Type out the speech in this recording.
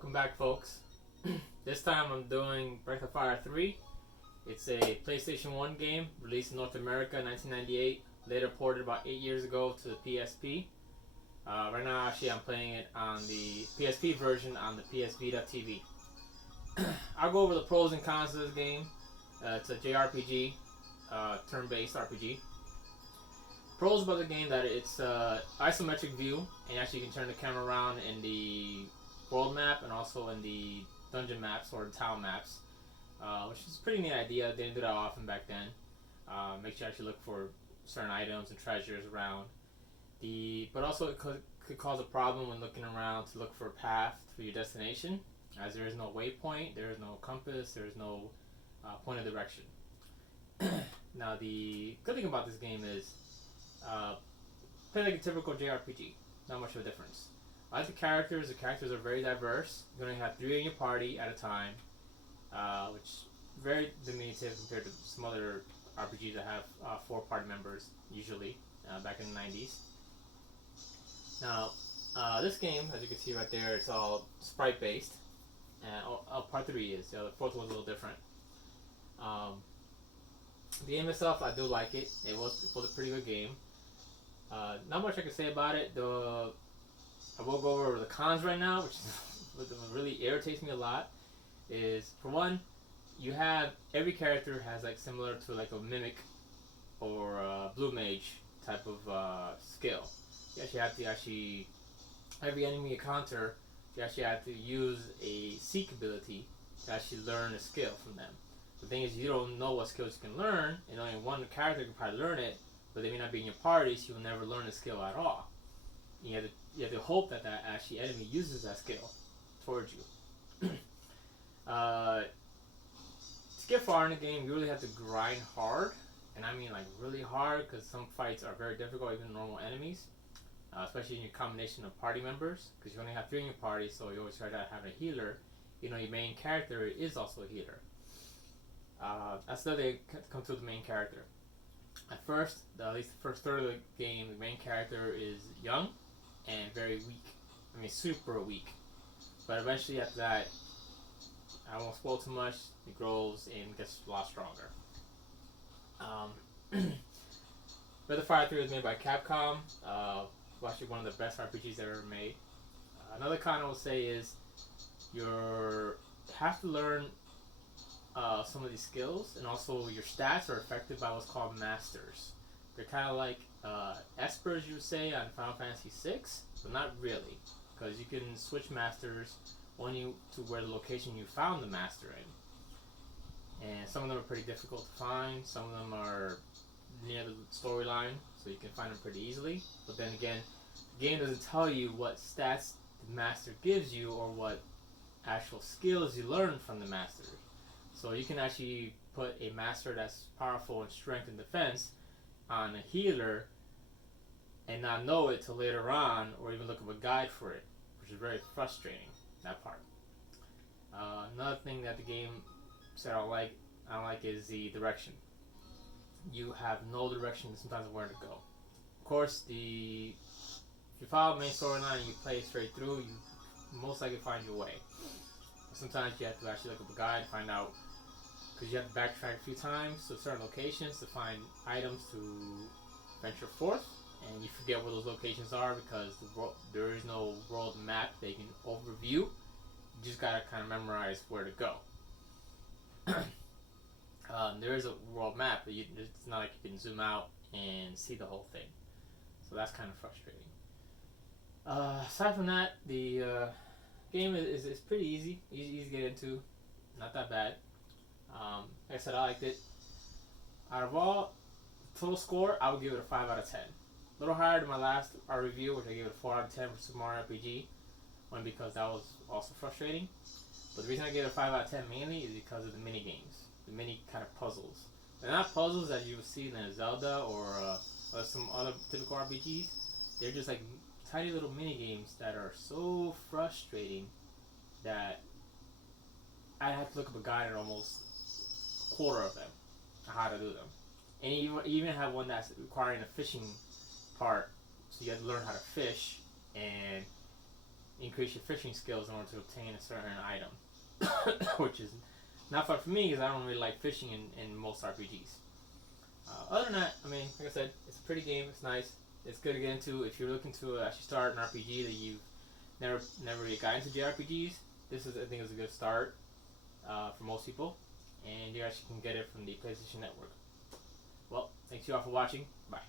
Welcome back, folks. This time I'm doing Breath of Fire 3. It's a PlayStation 1 game released in North America in 1998, later ported about 8 years ago to the PSP. Right now, actually, I'm playing it on the PSP version on the PS Vita TV. I'll go over the pros and cons of this game. It's a JRPG, turn-based RPG. Pros about the game that it's isometric view, and actually you can turn the camera around in the world map and also in the dungeon maps or the town maps, which is a pretty neat idea. They didn't do that often back then. Makes you actually look for certain items and treasures around. But also it could cause a problem when looking around to look for a path to your destination, as there is no waypoint, there is no compass, there is no point of direction. Now the good thing about this game is play like a typical JRPG. Not much of a difference. I like the characters are very diverse. You only have 3 in your party at a time, which is very diminutive compared to some other RPGs that have 4 party members, usually, back in the 90s. Now, this game, as you can see right there, it's all sprite-based. Part 3 is. The 4th one's a little different. The game itself, I do like it. It was a pretty good game. Not much I can say about it. I will go over the cons right now, which really irritates me a lot. Is for one, you have every character has like similar to like a mimic or a blue mage type of skill. You actually have to every enemy you encounter, you actually have to use a seek ability to actually learn a skill from them. The thing is, you don't know what skills you can learn, and only one character can probably learn it, but they may not be in your party, so you'll never learn the skill at all. You have to hope that actually enemy uses that skill towards you. To get far in the game, you really have to grind hard, and I mean like really hard, because some fights are very difficult, even normal enemies, especially in your combination of party members, because you only have 3 in your party, so you always try to have a healer. Your main character is also a healer. That's how they come to the main character. At first, at least the first third of the game, the main character is young and very weak. I mean, super weak. But eventually, after that, I won't spoil too much. He grows and gets a lot stronger. Breath of Fire 3 was made by Capcom. Actually, one of the best RPGs ever made. Another con I will say is you have to learn some of these skills, and also your stats are affected by what's called masters. They're kind of like espers, you would say, on Final Fantasy VI, but not really, because you can switch masters only to where the location you found the master in. And some of them are pretty difficult to find, some of them are near the storyline, so you can find them pretty easily. But then again, the game doesn't tell you what stats the master gives you or what actual skills you learn from the master. So you can actually put a master that's powerful in strength and defense on a healer and not know it till later on, or even look up a guide for it, which is very frustrating, that part. Another thing that the game said I don't like is the direction. You have no direction sometimes of where to go. Of course, if you follow the main storyline and you play it straight through, you most likely find your way. Sometimes you have to actually look up a guide and find out, because you have to backtrack a few times to certain locations to find items to venture forth, and you forget where those locations are because there is no world map they can overview. You just gotta kind of memorize where to go. There is a world map, but it's not like you can zoom out and see the whole thing, so that's kind of frustrating. Aside from that, the game is pretty easy to get into, not that bad. Like I said, I liked it. Out of all total score, I would give it a 5 out of 10. A little higher than my last review, which I gave it a 4 out of 10 for Super Mario RPG, one because that was also frustrating. But the reason I gave it a 5 out of 10 mainly is because of the mini games, the mini kind of puzzles. They're not puzzles that you would see in a Zelda or some other typical RPGs. They're just like tiny little mini games that are so frustrating that I had to look up a guide on almost a quarter of them on how to do them. And you even have one that's requiring a fishing part, so you have to learn how to fish, and increase your fishing skills in order to obtain a certain item, which is not fun for me because I don't really like fishing in most RPGs. Other than that, I mean, like I said, it's a pretty game. It's nice. It's good to get into if you're looking to actually start an RPG that you've never really got into JRPGs. This is, I think, is a good start for most people, and you actually can get it from the PlayStation Network. Well, thanks you all for watching. Bye.